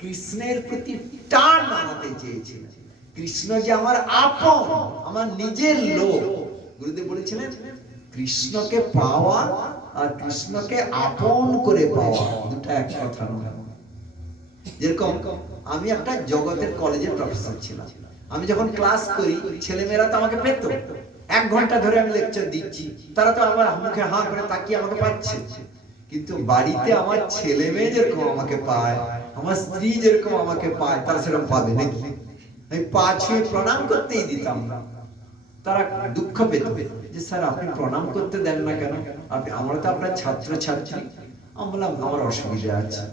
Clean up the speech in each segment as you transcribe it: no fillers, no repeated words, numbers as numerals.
কৃষ্ণের প্রতি টান আনাতে চেয়েছিলেন। কৃষ্ণ যে আমার আপন, আমার নিজের লোক। গুরুদেব বলেছিলেন কৃষ্ণকে পাওয়া আর কৃষ্ণকে আপন করে পাওয়া দুটো এক কথা নয়। যেরকম আমি একটা জগতের কলেজের প্রফেসর ছিলাম, আমি যখন ক্লাস করি ছেলেমেয়েরা তো আমাকে পেত। 1 ঘন্টা ধরে আমি লেকচার দিচ্ছি, তারা তো আমার মুখে হাঁ করে তাকিয়ে আমাকে পাচ্ছে। কিন্তু বাড়িতে আমার ছেলে মেয়ে যেরকম আমাকে পায়, আমার স্ত্রী যেরকম আমাকে পায়, তারা সেরকম পাবে নাকি? আমি পা ছুঁয়ে প্রণাম করতেই দিতাম না। তারা দুঃখ পেত যে স্যার আপনি প্রণাম করতে দেন না কেন? আমরা তো আপনার ছাত্র ছাত্রী। আমি বললাম আমার অসুবিধা আছে,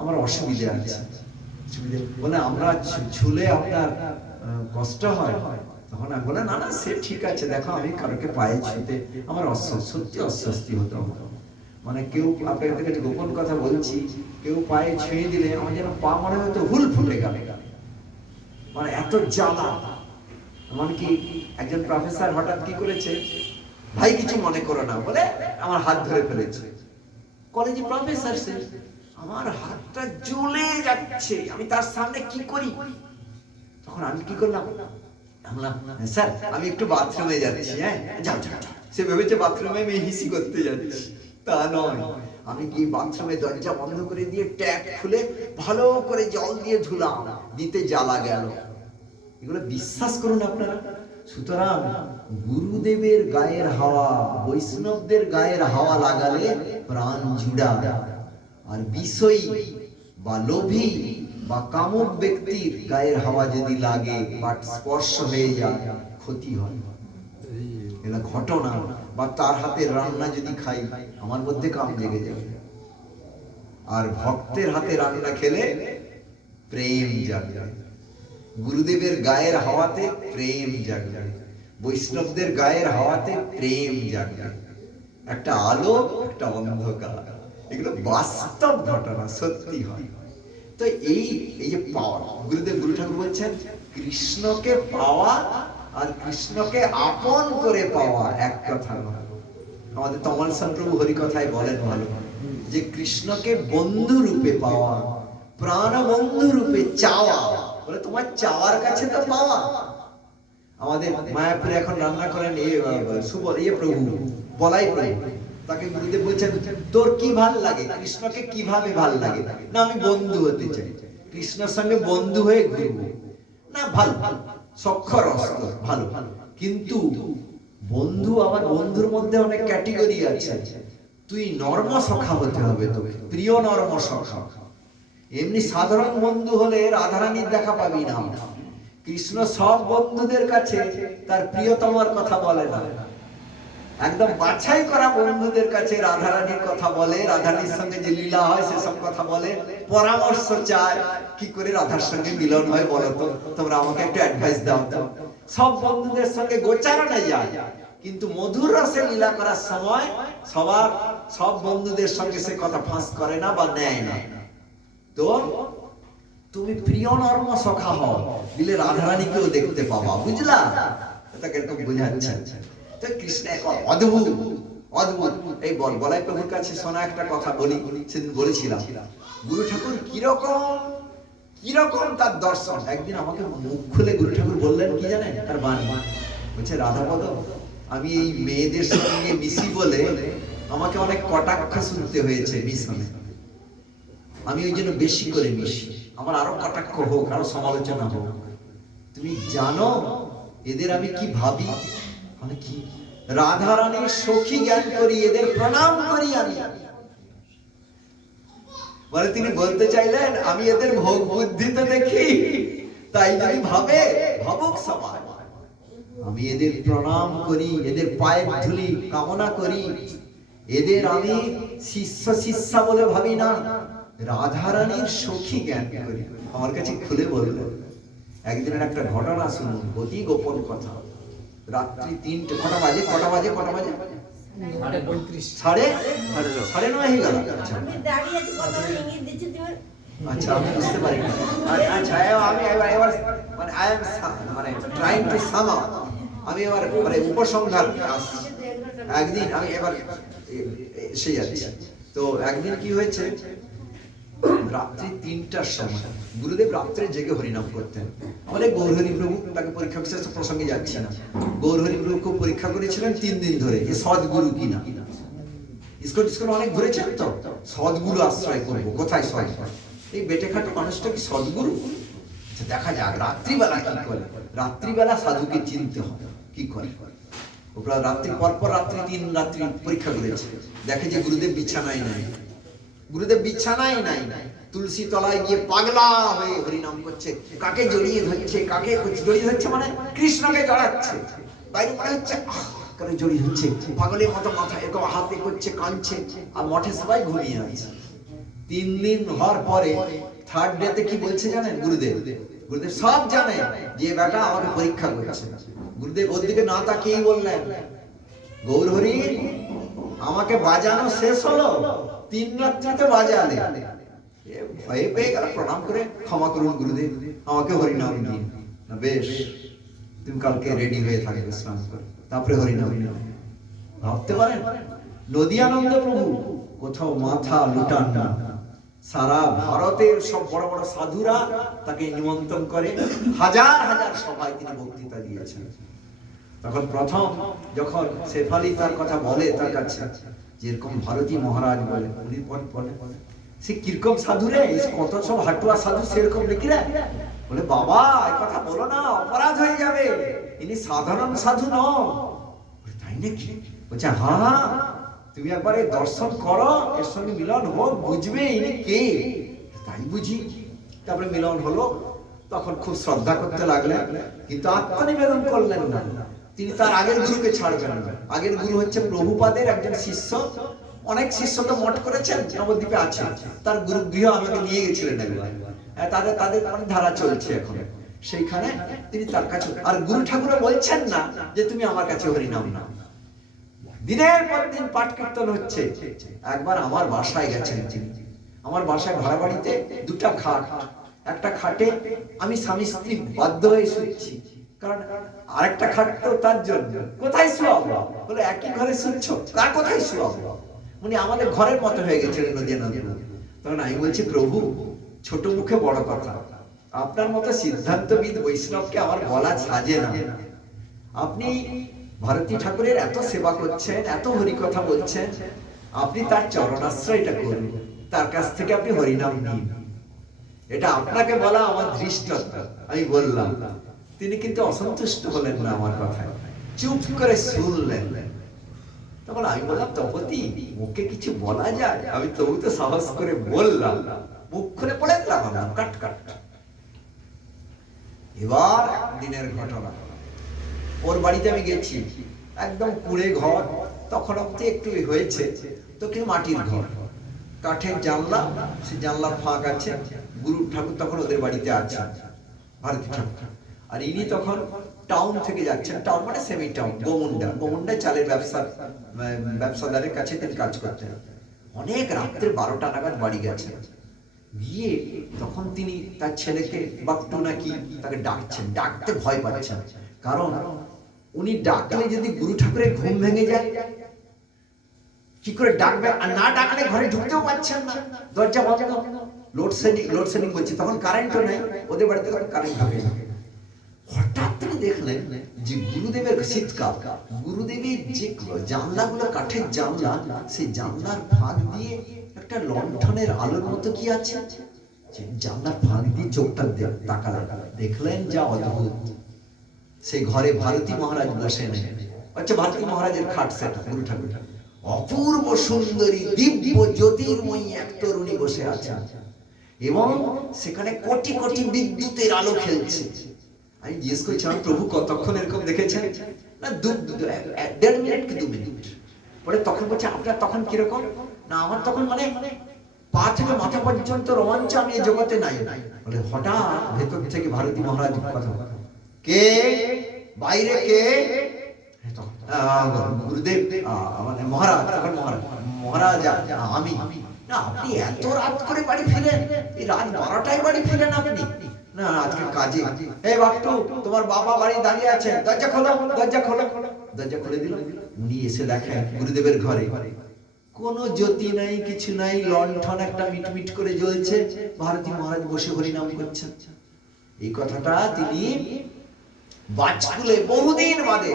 আমার অসুবিধা আছে। বলে আমরা ছুলে আপনার কষ্ট হয়? তখন আমি বলে না না সে ঠিক আছে, দেখো আমি কারোকে পায়ে ছুঁতে আমার সত্যি অস্বস্তি হতো। মানে কেউ আপনাদের কাছে গোপন কথা বলছি, কেউ পায়ে ছুঁয়ে দিলে আমার যেন পা মনে হয়তো হুল ফুটে গেল, মানে এত জ্বালা। এমনকি একজন প্রফেসর হঠাৎ কি করেছে, ভাই কিছু মনে করো না বলে আমার হাত ধরে ফেলেছে। কলেজে প্রফেসর সে, আমার হাতটা জ্বলে যাচ্ছে, আমি তার সামনে কি করি? তখন আমি কি করলাম, স্যার আমি একটু বাথরুমে যাচ্ছি, হ্যাঁ যাও যাও। সে ভেবেছে বাথরুমে আমি হিসি করতে যাচ্ছি, তা নয়। আমি গিয়ে বাথরুমে দরজা বন্ধ করে দিয়ে ট্যাপ খুলে ভালো করে জল দিয়ে ধুলাম, দিতে জ্বালা গেল। এগুলো বিশ্বাস করুন আপনারা। সুতরাং গুরুদেবের গায়ের হাওয়া, বৈষ্ণবদের গায়ের হাওয়া লাগালে প্রাণ জুড়া। আর বিষয়ী বা লোভী বা কামুক ব্যক্তির গায়ের হাওয়া যদি লাগে বা স্পর্শ হয়ে যায়, ক্ষতি হয়। এটা ঘটনা। বা তার হাতের রান্না যদি খাই, আমার মধ্যে কাম লেগে যাবে। আর ভক্তের হাতে রান্না খেলে প্রেম জাগে। গুরুদেবের গায়ের হাওয়াতে প্রেম জাগে, বৈষ্ণবদের গায়ের হাওয়াতে প্রেম জাগে। একটা আলো, একটা অন্ধকার, এগুলো বাস্তব ঘটনা, সত্যি হয়। তো এই যে পাওয়া, গুরুদেব গুরু ঠাকুর বলছেন কৃষ্ণকে পাওয়া আর কৃষ্ণকে আপন করে পাওয়া এক কথা নয়। আমাদের তমাল প্রভু হরিকথায় বলেন ভালো যে কৃষ্ণকে বন্ধু রূপে পাওয়া, প্রাণ বন্ধু রূপে চাওয়া। বলে তোমার চাওয়ার কাছে তো পাওয়া। আমাদের মায়াপুরে এখন রান্না করেন প্রভু বলাই প্রভু, তাকে গুরুদেব বলছেন তোর কি ভাল লাগে, কৃষ্ণকে কিভাবে ভাল লাগে? না আমি বন্ধু হতে চাই, কৃষ্ণের সঙ্গে বন্ধু হয়ে ঘুরবো। না ভালো, সক্ষর অস্ত ভালো, কিন্তু বন্ধু, আবার বন্ধুর মধ্যে অনেক ক্যাটেগরি আছে। তুই নর্ম সখা হতে হবে, তোকে প্রিয় নর্ম সখা। এমনি সাধারণ বন্ধু হলে রাধারানীর দেখা পাবি না। কৃষ্ণ সব বন্ধুদের কাছে তার প্রিয়তমার কথা বলে না, একদম বাছাই করা বন্ধুদের কাছে রাধারানীর কথা বলে, রাধারানীর সঙ্গে যে লীলা হয় সেসব কথা বলে, পরামর্শ চায় কি করে রাধার সঙ্গে মিলন হয় বলো তো, তোমরা আমাকে একটু অ্যাডভাইস দাও তো। সব বন্ধুদের সঙ্গে গোচারণে যায়, কিন্তু মধুর রসে লীলা করার সময় সব বন্ধুদের সঙ্গে সে কথা ফাঁস করে না বা নেয় না। তো তুমি প্রিয় নর্ম সখা হও, দিলে রাধারানীকেও দেখতে পাবা, বুঝলা? এটা কেরকম বোঝাচ্ছে। তো কৃষ্ণ এক অদ্ভুত অদ্ভুত। এই বলাই প্রভুর কাছে শোনা একটা কথা বলি, সেদিন বলেছিলাম গুরু ঠাকুর কিরকম তার দর্শন। একদিন আমাকে মুখ খুলে গুরু ঠাকুর বললেন কি জানেন, তার বাণী বলছে, রাধাপদ আমি এই মেয়েদের সঙ্গে মিশি বলে আমাকে অনেক কটাক্ষ শুনতে হয়েছে মিশনে, আমি ওই জন্য বেশি করে মিশি, আমার আরো কটাক্ষ হোক, আরো সমালোচনা হোক। তুমি জানো এদের আমি কি ভাবি? মানে কি রাধারানীর সখী জ্ঞান করি, এদের প্রণাম করি আমি। মানে তিনি বলতে চাইলেন আমি এদের ভোগ বুদ্ধিতে দেখি, তাই যদি ভাবে ভাবুক সবাই, আমি এদের প্রণাম করি, এদের পায়ের ধুলি কামনা করি, এদের আমি শিষ্য শিষ্যা বলে ভাবি না, রাধারানীর সখী জ্ঞান করি। আমার কাছে খুলে বলল। একদিনের একটা ঘটনা শুনুন, অতি গোপন কথা। রাত্রি 3টে, কটা বাজে সাড়ে 9 হয়ে গেল। আচ্ছা আমি বুঝতে পারি। আচ্ছা আমি এবার মানে ট্রাইং টু সাম আপ, আমি এবার মানে উপসংহার আসছি। একদিন আমি এবার এসে যাচ্ছি। তো একদিন কি হয়েছে, রাত্রি 3টার সময় গুরুদেব রাত্রে জেগে হরিনাম করতেন। আমাদের গৌরহরি প্রভু, তাকে পরীক্ষা বিশেষ প্রসঙ্গে যাচ্ছি না, গৌরহরি প্রভুকে পরীক্ষা করেছিলেন 3 দিন ধরে যে সদ্গুরু কিনা। ইস্কন অনেক ঘুরেছেন তো, সদ্গুরু আশ্রয় করবো, কোথায় সদ্গুরু? এই বেটেখাটো মানুষটা কি সদ্গুরু? দেখা যাক রাত্রিবেলা কি করে। রাত্রিবেলা সাধুকে চিনতে হবে, কি করে ওরা রাত্রি পরপর রাত্রি 3 রাত্রি পরীক্ষা করেছে, দেখে যে গুরুদেব বিছানায় নাই। গুরুদেব বিছানায় নাই, তুলসী তলায় গিয়ে পাগলা হয়ে হরিনাম করছে। কাকে জড়িয়ে ধরছে? কাকে জড়িয়ে ধরছে মানে কৃষ্ণকে জড়াচ্ছে। বাইরে মনে হচ্ছে করে জড়িয়ে ধরছে, পাগলের মতো মাথা এরকম হাতে করছে, কাঁদছে। আর মঠে সবাই ঘুমিয়ে আছে। 3 দিন হওয়ার পরে থার্ড ডেতে কি বলছে জানেন গুরুদেব? গুরুদেব সব জানে যে বেটা আমাকে পরীক্ষা করছে। গুরুদেব ওর দিকে না তাকিয়েই বললেন, গৌরহরি আমাকে বাজানো শেষ হলো, 3 রাত্রিতে বাজালে। ভয়ে পেয়ে গেল, প্রণাম করে ক্ষমা করুন গুরুদেব, আমাকে হরিনাম দিন। না বেশ, তুমি কালকে রেডি হয়ে থাকবে স্নান করে, তারপরে হরিনাম দিন। ভাবতে পারেন নদিয়ানন্দ প্রভু কোথাও মাথা লুটান না। সারা ভারতের সব বড় বড় সাধুরা তাকে নিমন্ত্রণ করে, হাজার হাজার সভায় তিনি বক্তৃতা দিয়েছেন। তখন প্রথম যখন শেফালি তার কথা বলে তার কাছে, যেরকম ভারতী মহারাজ বলে, উনি বলে সে কিরকম সাধু রে, কত সব হাটুয়া সাধু সেরকম দেখি রে। বলে বাবা এই কথা বলো না, অপরাধ হয়ে যাবে, ইনি সাধারণ সাধু নন। তাই নাকি? বলছে হ্যাঁ, তুমি একবারে দর্শন করো, এর সঙ্গে মিলন হোক, বুঝবে ইনি কে। তাই বুঝি। তারপরে মিলন হলো, তখন খুব শ্রদ্ধা করতে লাগলেন, কিন্তু আত্মনিবেদন করলেন না। তিনি তার আগের গুরুকে ছাড়বেন না। আগের গুরু হচ্ছে প্রভুপাদের একজন শিষ্য। অনেক শিষ্য তো মঠ করেছেন, নবদ্বীপে আছে। তার গুরু গৃহ আমাকে নিয়ে গেছিলেন একবার। তাদের অনেক ধারা চলছে এখন সেইখানে। তিনি তার কাছে, আর গুরু ঠাকুর বলছেন না যে তুমি আমার কাছে হরিনাম নাও। দিনের পর দিন পাঠ কীর্তন হচ্ছে। একবার আমার বাসায় গেছেন তিনি। আমার বাসায় ভাড়া বাড়িতে 2টা খাট, একটা খাটে আমি স্বামী স্ত্রী বাধ্য হয়ে শুচ্ছি, কারণ আরেকটা খাট তো তার জন্য। কোথায় শোয়াবো? বলে একই ঘরে শুচ্ছ, কার কোথায় শোয়াবো? উনি আমাদের ঘরের মতো হয়ে গেছিলেন নদিয়ানন্দ। তখন আমি বলছি প্রভু, ছোট মুখে বড় কথা, আপনার মতো সিদ্ধান্তবিদ বৈষ্ণবকে আমার বলা সাজে না। আপনি ভারতী ঠাকুরের এত সেবা করছেন, এত হরি কথা বলছেন, আপনি তার চরণাশ্রয়টা করুন, তার কাছ থেকে আপনি হরিনাম নিন। এটা আপনাকে বলা আমার ধৃষ্টতা। আমি বললাম, তিনি কিন্তু অসন্তুষ্ট হলেন না আমার কথায়, চুপ করে শুনলেন। তখন আমি বললাম, তপতি মুখে কিছু বলা যায়? আমি তবু তো সাহস করে বললাম, মুখ খুলে পড়ে দিলাম আমার কাট কাট। এবার দিনের ঘটনা, ওর বাড়িতে আমি গেছি, একদম কুড়ে ঘর, তখন অব্দি একটু হয়েছে তো, কি মাটির ঘর, কাঠের জানলা, সে জানলার ফাঁক আছে। গুরু ঠাকুর তখন ওদের বাড়িতে আছে, ভারতী ঠাকুর। আর ইনি তখন টাউন থেকে যাচ্ছেন, টাউন মানে সেমি টাউন, গোমুন্ডায় চালের ব্যবসাদারের কাছে তিনি কাজ করতেন। অনেক রাত্রে 12টা নাগাদ বাড়ি গেছেন। গিয়ে তখন তিনি তার ছেলেকে বাপটু নাকি তাকে ডাকছেন, ডাকতে ভয় পাচ্ছেন, কারণ উনি ডাকলে যদি গুরু ঠাকুরের ঘুম ভেঙে যায়, কি করে ডাকবে? আর না ডাকলে ঘরে ঢুকতেও পাচ্ছেন না, দরজা বন্ধ। লোডশেডিং বলছে, তখন কারেন্টও নেই ওদের বাড়িতে, তখন কারেন্ট হবে না। হঠাৎ তিনি দেখলেন যে গুরুদেবের শীতকাল, গুরুদেবের যে জানলাগুলো কাঠের জানলা, সেই জানলার ফাঁক দিয়ে একটা লণ্ঠনের আলোর মতো কি আছে, জানলার ফাঁক দিয়ে চোখটা তাকালেন, দেখলেন যা অদ্ভুত। সেই ঘরে ভারতী মহারাজ বসে নেই। আচ্ছা, ভারতী মহারাজের খাট সেটা, গুরু ঠাকুর। অপূর্ব সুন্দরী দিব্য জ্যোতির্ময়ী এক তরুণী বসে আছে, এবং সেখানে কোটি কোটি বিদ্যুতের আলো খেলছে। আমি জিজ্ঞেস করছিলাম, প্রভু কতক্ষণ এরকম দেখেছেন? না 1.5 মিনিট কি 2 মিনিট। পরে তখন বলছে, আপনার তখন কিরকম? না আমার তখন মানে পা থেকে মাথা পর্যন্ত রোমাঞ্চ, আমি এই জগতে নাই। বলে হঠাৎ ভেতর থেকে ভারতী মহারাজ কথা, কে বাইরে? কে? গুরুদেব, মানে মহারাজ। তখন মহারাজ আমি। না আপনি এত রাত করে বাড়ি ফিরেন? এই রাত 12টায় বাড়ি ফিরেন আপনি? না আজকে কাজে। এই বাপটু, তোমার বাবা বাড়ি দাঁড়িয়ে আছে, দরজা খোলো, দরজা খোলো। দরজা খুলে দিল। উনি এসে দেখেন গুরুদেবের ঘরে কোনো জ্যোতি নাই, কিছু নাই, লণ্ঠন একটা মিটমিট করে জ্বলছে, ভারতী মহারাজ বসে হরিনাম করছেন। এই কথাটা তিনি বাজকুলে বহুদিন বাদে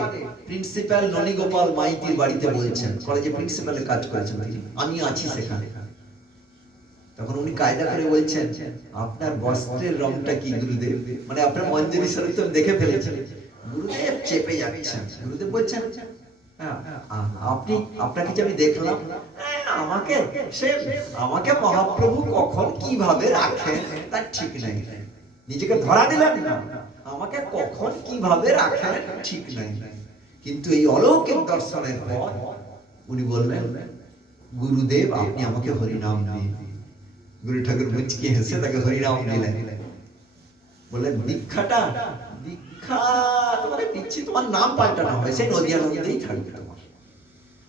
প্রিন্সিপাল ননীগোপাল মাইতির বাড়িতে বলছেন। কলেজে প্রিন্সিপালের কাজ করেছেন তিনি, আমি আছি সেখানে। তখন উনি কায়দা করে বলছেন, আপনার বস্ত্রের রংটা কি গুরুদেব? মানে আপনার মঞ্জুরি স্বরূপ তো দেখে ফেলেছেন। গুরুদেব চেপে যাচ্ছেন। গুরুদেব বলছেন, আপনি, আপনাকে যে আমি দেখলাম, আমাকে মহাপ্রভু কখন কিভাবে রাখেন তার ঠিক নাই। নিজেকে ধরা দিলেন না, আমাকে কখন কিভাবে রাখেন ঠিক নাই। কিন্তু এই অলৌকিক দর্শনের পর উনি বললেন, গুরুদেব আপনি আমাকে হরিনাম দিন। গুরু ঠাকুর মুচকি হেসে তাকে হরিনাম দিলেন। বললেন, দীক্ষা তোমাকে দিচ্ছি, তোমার নাম পাল্টানো হবে, সেই নদিয়ানন্দেই থাকবে। তোমার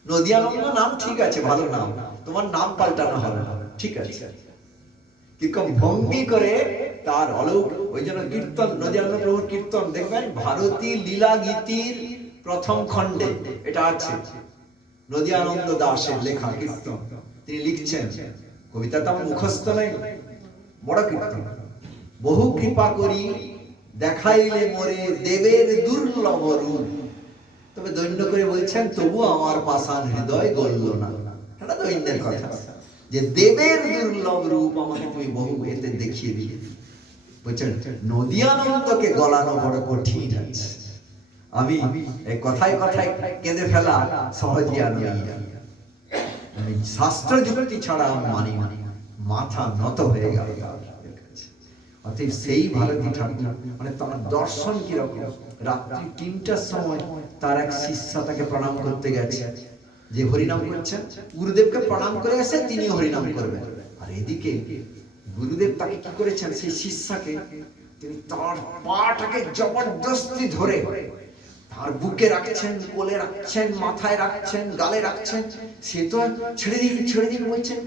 নদিয়ানন্দ নাম ঠিক আছে, ভালো নাম, তোমার নাম পাল্টানো হবে, ঠিক আছে। কিরকম ভঙ্গি করে তার ওই জন্য কীর্তন, নদিয়ানন্দ প্রভুর কীর্তন দেখবেন ভারতী লীলা গীতির প্রথম খণ্ডে এটা আছে। নদিয়ানন্দ দাসের লেখা কীর্তন, তিনি লিখছেন, কবিতা তো আমার মুখস্থ নেই, বড় কীর্তন। বহু কৃপা করি দেখাইলে মোরে দেবের দুর্লভ রূপ, তবে দৈন্য করে বলছেন, তবু আমার পাষাণ হৃদয় গলল না। এটা দৈন্যের কথা, যে দেবের দুর্লভ রূপ আমাকে তুমি বহু এতে দেখিয়ে দিলে। বলছেন, নদিয়ানন্দকে গলানো বড় কঠিন আছে। আমি এই কথায় কথায় কেঁদে ফেলা সহজিয়া নই। আমি শাস্ত্র যুক্তি ছাড়া আমি মানি, মাথা নত হয়ে গেল। অতএব সেই ভারতী ঠাকুর, মানে তার দর্শন কিরকম। রাত্রি ৩টার সময় তার এক শিষ্য তাকে প্রণাম করতে গেছে, যে হরিনাম করছেন। গুরুদেবকে প্রণাম করে এসে তিনি হরিনাম করবেন। আর এদিকে গুরুদেব তাকে কি করেছেন, সেই শিষ্যকে তিনি তার পাটাকে জবরদস্তি ধরে তার বুকে রাখছেন, কোলে রাখছেন, মাথায় রাখছেন, গালে রাখছেন। সে তো ছেড়ে দিন বলছেন।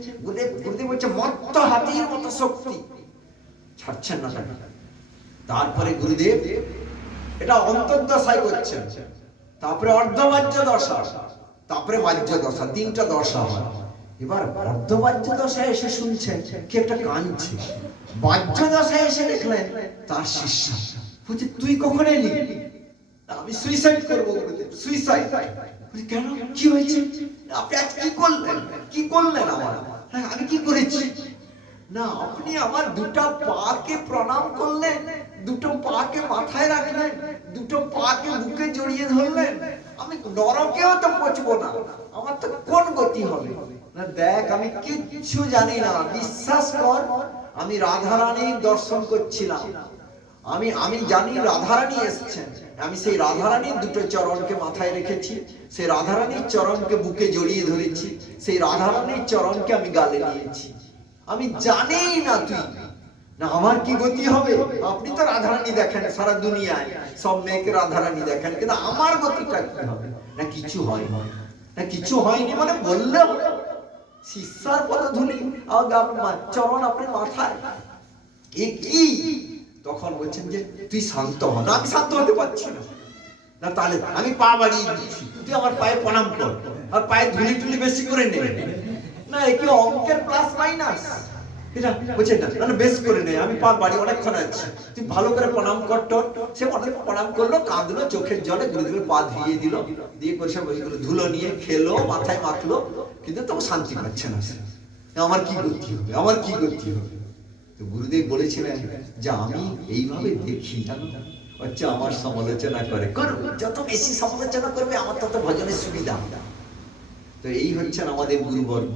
গুরুদেব বলছে, মত্ত হাতির মতো শক্তি, ছাড়ছেন না তাকে। তারপরে গুরুদেব এটা অন্তর্দশায় করছেন, তারপরে অর্ধবাহ্য দশা, তারপরে বাহ্য দশা, ৩টা দশা হয়। এবার অর্ধবাহ্য দশায় এসে শুনছেন কি একটা কাঁদছে। বাহ্য দশায় এসে দেখলেন তার শিষ্য বলছে, তুই কখন এলি? আমি সুইসাইড করবো গুরুদেব, সুইসাইড। কেন, কি হয়েছে? আপনি আজ কি করলেন আমার? আমি কি করেছি? না, আপনি আমার দুটো পাকে প্রণাম করলেন, দুটো পাকে মাথায় রাখলেন, দুটো পাকে বুকে জড়িয়ে ধরলেন। আমি নরকেও তো পৌঁছবো না, আমার তো কোন গতি হবে? না দেখ, আমি কিচ্ছু জানি না, বিশ্বাস কর। আমি রাধারানীর দর্শন করছিলাম, আমি জানি রাধারানী এসেছেন। আমি সেই রাধারানীর দুটো চরণকে মাথায় রেখেছি, সেই রাধারানীর চরণকে বুকে জড়িয়ে ধরেছি, সেই রাধারানীর চরণকে আমি গালে নিয়েছি। আমি জানি না তুই, না আমার কি গতি হবে? আপনি তো রাধারানী দেখেন সারা দুনিয়ায়, সব মেয়েকে রাধারানী দেখেন, কিন্তু আমার গতিটা কি হবে? না কিছু হয়নি, না কিছু হয়নি মানে বললে শিষ্যার পদধূলি চরণ আপনার মাথায়, এ কি? তখন বলছেন যে তুই শান্ত হ। না, আমি শান্ত হতে পারছি না। না তাহলে আমি পা বাড়িয়ে দিচ্ছি, তুই আমার পায়ে প্রণাম কর, আর পায়ে ধুলি টুলি বেশি করে নে। না, এ কি অঙ্কের প্লাস মাইনাস? এটা বলছে না, বেশ করে নে, আমি পা বাড়ি অনেকক্ষণ আছি, তুই ভালো করে প্রণাম কর। সে অনেক প্রণাম করলো, কাঁদলো, চোখের জলে গুরুদেবের পা ধুইয়ে দিল, দিয়ে পয়সা ধুলো নিয়ে খেলো, মাথায় মাখলো, কিন্তু তবু শান্তি পাচ্ছে না। আমার কি গতি হবে, আমার কি গতি হবে? তো গুরুদেব বলেছিলেন যে আমি এইভাবে দেখি, হচ্ছে আমার সমালোচনা করে, যত বেশি সমালোচনা করবে আমার তত ভজনের সুবিধা। তো এই হচ্ছেন আমাদের গুরুবর্গ।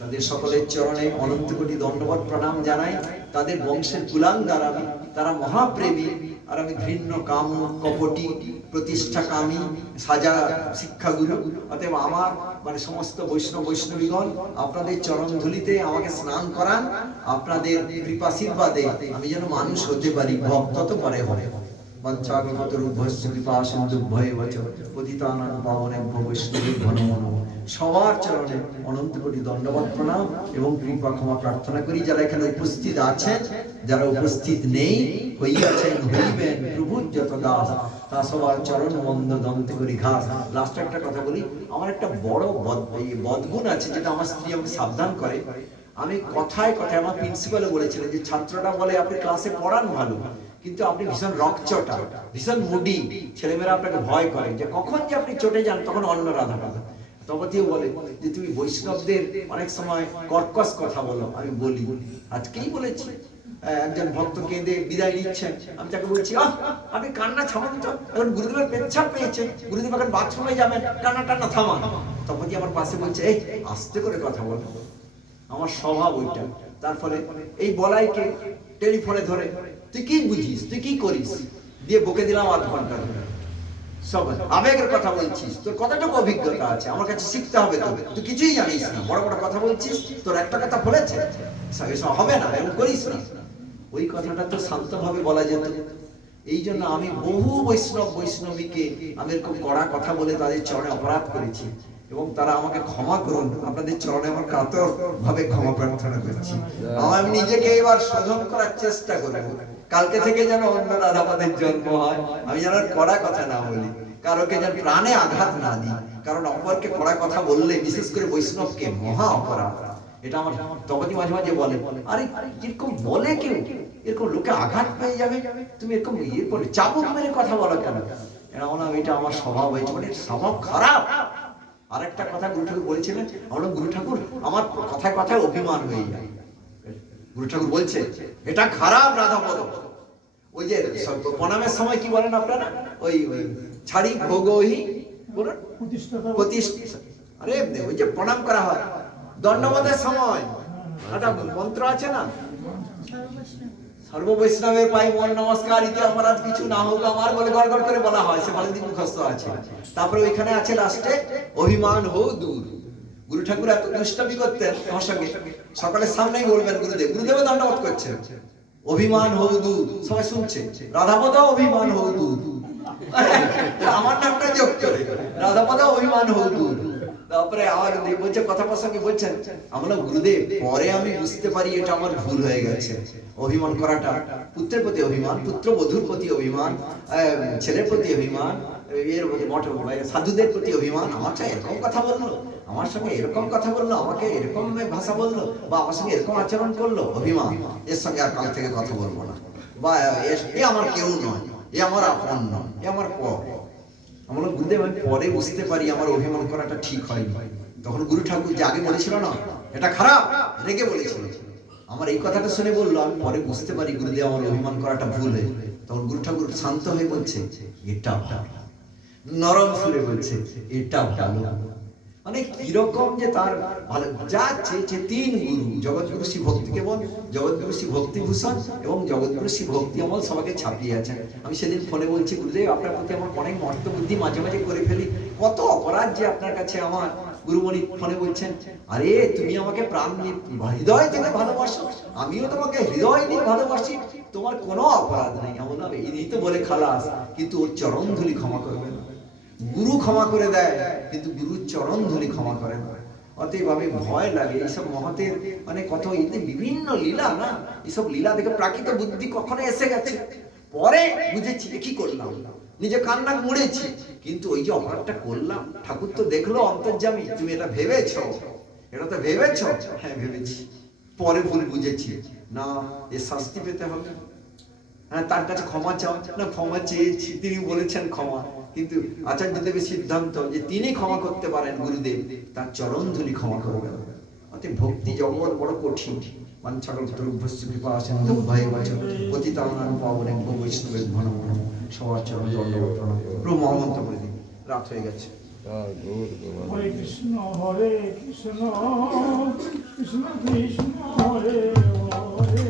তাদের সকলের চরণে অনন্ত কোটি দণ্ডবত প্রণাম জানাই। তাদের বংশের কুলাঙ্গার আমি, তারা মহাপ্রেমী, আর আমি ঘৃণ্য কাম কপটি প্রতিষ্ঠাকামী সাজা শিক্ষাগুরু। অতএব আমার মানে সমস্ত বৈষ্ণবীগণ আপনাদের চরণ ধুলিতে আমাকে স্নান করান। আপনাদের কৃপাশীর্বাদে আমি যেন মানুষ হতে পারি, ভক্ত তো পরে হবে। সবার চরণে অনন্ত কোটি দণ্ডবত প্রণাম এবং কৃপা ক্ষমা প্রার্থনা করি। যারা এখানে উপস্থিত আছেন, যারা উপস্থিত নেই, হইয়াছেন, হইবেন প্রভুর যত দাস, তা সবার চরণ বন্ধ দন্ত করি ঘাস। লাস্ট একটা কথা বলি, আমার একটা বড় বদগুণ আছে, যেটা আমার স্ত্রী আমাকে সাবধান করে। আমি কথায় কথায়, আমার প্রিন্সিপালও বলেছিলেন যে ছাত্রটা বলে আপনি ক্লাসে পড়ান ভালো, কিন্তু আপনি ভীষণ রকচটা, ভীষণ মুডি, ছেলেমেয়েরা আপনাকে ভয় করে, যে কখন যে আপনি চটে যান তখন অন্য রাধা পাবে। তপতিও বলে যে তুমি বৈষ্ণবদের অনেক সময় কর্কশ কথা বলো। আমি বলি, আজকেই বলেছি, একজন ভক্ত কেঁদে বিদায় নিচ্ছেন, আমি তাকে বলছি আপনি কান্না থামান তো, এখন গুরুদেবের পেচ্ছাপ পেয়েছে, গুরুদেব এখন বাথরুমে যাবেন, কান্না টান্না থামান। তপতি আমার পাশে বলছে এই আস্তে করে কথা বলো, আমার স্বভাব ওইটা। তার ফলে এই বলাইকে টেলিফোনে ধরে তুই কি বুঝিস, তুই কি করিস, দিয়ে বকে দিলাম আধ ঘন্টা ধরে। সব আবেগের কথা বলছিস, তোর কতটুকু অভিজ্ঞতা আছে, আমার কাছে শিখতে হবে তো, তুই কিছুই জানিস না, বড় বড় কথা বলছিস, তোর একটা কথা বলেছে, এসব হবে না, এরকম করিস না। ওই কথাটা তো শান্তভাবে বলা যেত। এই জন্য আমি বহু বৈষ্ণবীকে আমি এরকম কড়া কথা বলে তাদের চরণে অপরাধ করেছি, এবং তারা আমাকে ক্ষমা করুন, আপনাদের চরণে আমার কাতর ভাবে ক্ষমা প্রার্থনা করছি। আমি নিজেকে এবার শোধন করার চেষ্টা করব, কালকে থেকে যেন অন্য রাধাপাদের জন্ম হয়, আমি যেন কড়া কথা না বলি, কারোকে যেন প্রাণে আঘাত না দিই, কারণ অপরকে কড়া কথা বললে, বিশেষ করে বৈষ্ণবকে, মহা অপরাধ। এটা আমার তপতি মাঝে মাঝে বলে, আরে এরকম বলে কেউ, এরকম লোকে আঘাত পেয়ে যাবে, তুমি এরকম ইয়ে করে চাবুক মেরে কথা বলো কেন? এটা আমার স্বভাব হয়েছে, মানে স্বভাব খারাপ। আর একটা কথা গুরু ঠাকুর বলেছিলেন, আমরা গুরু ঠাকুর আমার কথায় কথায় অভিমান হয়ে যায়। গুরু ঠাকুর বলছে এটা খারাপ রাধাপদ। ওই যে প্রণামের সময় কি বলেন আপনারা, ওই ছাড়ি ভোগহি বলুন প্রতিষ্ঠা, আরে ওই যে প্রণাম করা হয় দণ্ডবোধের সময় একটা মন্ত্র আছে না, সর্ববৈষ্ণবের পাই মন নমস্কার, ইতি অপরাধ কিছু না হোক আমার, বলে গড়গড় করে বলা হয়, সে ভালো দিন মুখস্থ আছে। তারপরে ওইখানে আছে লাস্টে অভিমান হো দূর। গুরু ঠাকুর এত দুষ্টামি করতেন আমার সঙ্গে, সকালের সামনেই বলবেন গুরুদেব, গুরুদেব দণ্ডবোধ করছে, অভিমান হো দূর, সবাই শুনছে, রাধাপদ অভিমান হো দূর, আমার নামটা যোগ করে রাধাপদ অভিমান হো দূর। তারপরে আমার বলছে কথা প্রসঙ্গে বলছেন, আমরা গুরুদেব পরে আমি বুঝতে পারি এটা আমার ভুল হয়ে গেছে, অভিমান করাটা, পুত্রের প্রতি অভিমান, পুত্রবধূর প্রতি অভিমান, ছেলের প্রতি অভিমান, এর সাধুদের প্রতি অভিমান, আমার সাথে এরকম কথা বললো, আমার সঙ্গে এরকম কথা বললো, আমাকে এরকম ভাষা বললো, বা আমার সঙ্গে এরকম আচরণ করলো, অভিমান, এর সঙ্গে আর কাল থেকে কথা বলবো না, বা এ আমার কেউ নয়, এ আমার আপন নয়, এ আমার পর। আমরা গুরুদেব আমি পরে বুঝতে পারি আমার অভিমান করাটা ঠিক হয়নি। তখন গুরু ঠাকুর যে আগে বলেছিল না এটা খারাপ, রেগে বলেছিল, আমার এই কথাটা শুনে বললো, আমি পরে বুঝতে পারি গুরুদেব আমার অভিমান করাটা ভুল হয়ে। তখন গুরু ঠাকুর শান্ত হয়ে বলছে এটা ভালো, নরম সুরে বলছে এটা ভালো। মানে কিরকম যে তার ভালো যা চেয়েছে, তিন গুরু, জগৎগুরু শ্রী ভক্তি কেবল, জগৎগুরু শ্রী ভক্তিভূষণ এবং জগৎগুরু শ্রী ভক্তি অমল সবাইকে ছাপিয়ে আছেন। আমি সেদিন ফোনে বলছি, গুরুদেব আপনার প্রতি আমার অনেক মর্ত বুদ্ধি মাঝে মাঝে করে ফেলি, কত অপরাধ যে আপনার কাছে আমার। গুরুমণি ফোনে বলছেন, আরে তুমি আমাকে প্রাণ হৃদয় থেকে ভালোবাসো, আমিও তোমাকে হৃদয় দিয়ে ভালোবাসি, তোমার কোনো অপরাধ নেই। এমন এই তো বলে খালাস, কিন্তু ওর চরণ ধুলি ক্ষমা করবে না। গুরু ক্ষমা করে দেয়, কিন্তু গুরুর চরণ ধুলি ক্ষমা করে না। অতএব আমি ভয় লাগে এইসব মহতের, মানে কত বিভিন্ন লীলা না, এইসব লীলা দেখে প্রাকৃত বুদ্ধি কখনো এসে গেছে, পরে বুঝেছি কি করলাম, নিজে কান্না মুড়েছি, কিন্তু ওই যে অপরাধটা করলাম, ঠাকুর তো দেখলো অন্তর্যামী, তুমি এটা ভেবেছ, এটা তো ভেবেছ, হ্যাঁ ভেবেছি, পরে ভুল বুঝেছি, না এর শাস্তি পেতে হবে, হ্যাঁ তার কাছে ক্ষমা চাও, না ক্ষমা চেয়েছি, তিনি বলেছেন ক্ষমা, কিন্তু আচার্যদেবের সিদ্ধান্ত যে তিনি ক্ষমা করতে পারেন, গুরুদেব তার চরণ ধুলি ক্ষমা করবেন। অতএব ভক্তি জগৎ বড় কঠিন। বাঞ্ছাকল্পতরুভ্যশ্চ কৃপাসিন্ধুম ভয়বাচ পতিতানাং পাবনেভ্যো বৈষ্ণবেভ্যো নমো নমঃ। সবার চরণ দণ্ডবত প্রণাম। প্রভু মহামন্ত্র বলে দিন, রাত হয়ে গেছে। হরে কৃষ্ণ কৃষ্ণ কৃষ্ণ হরে হরে,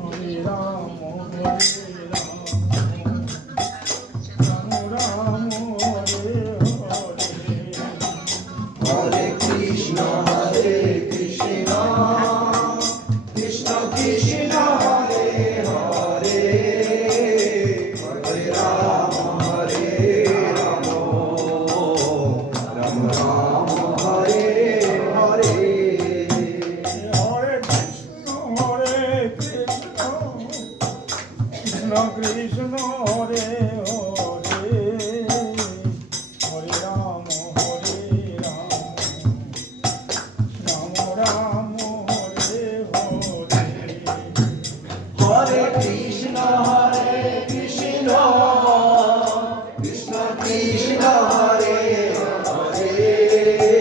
হরে রাম হরে Krishna Hare রে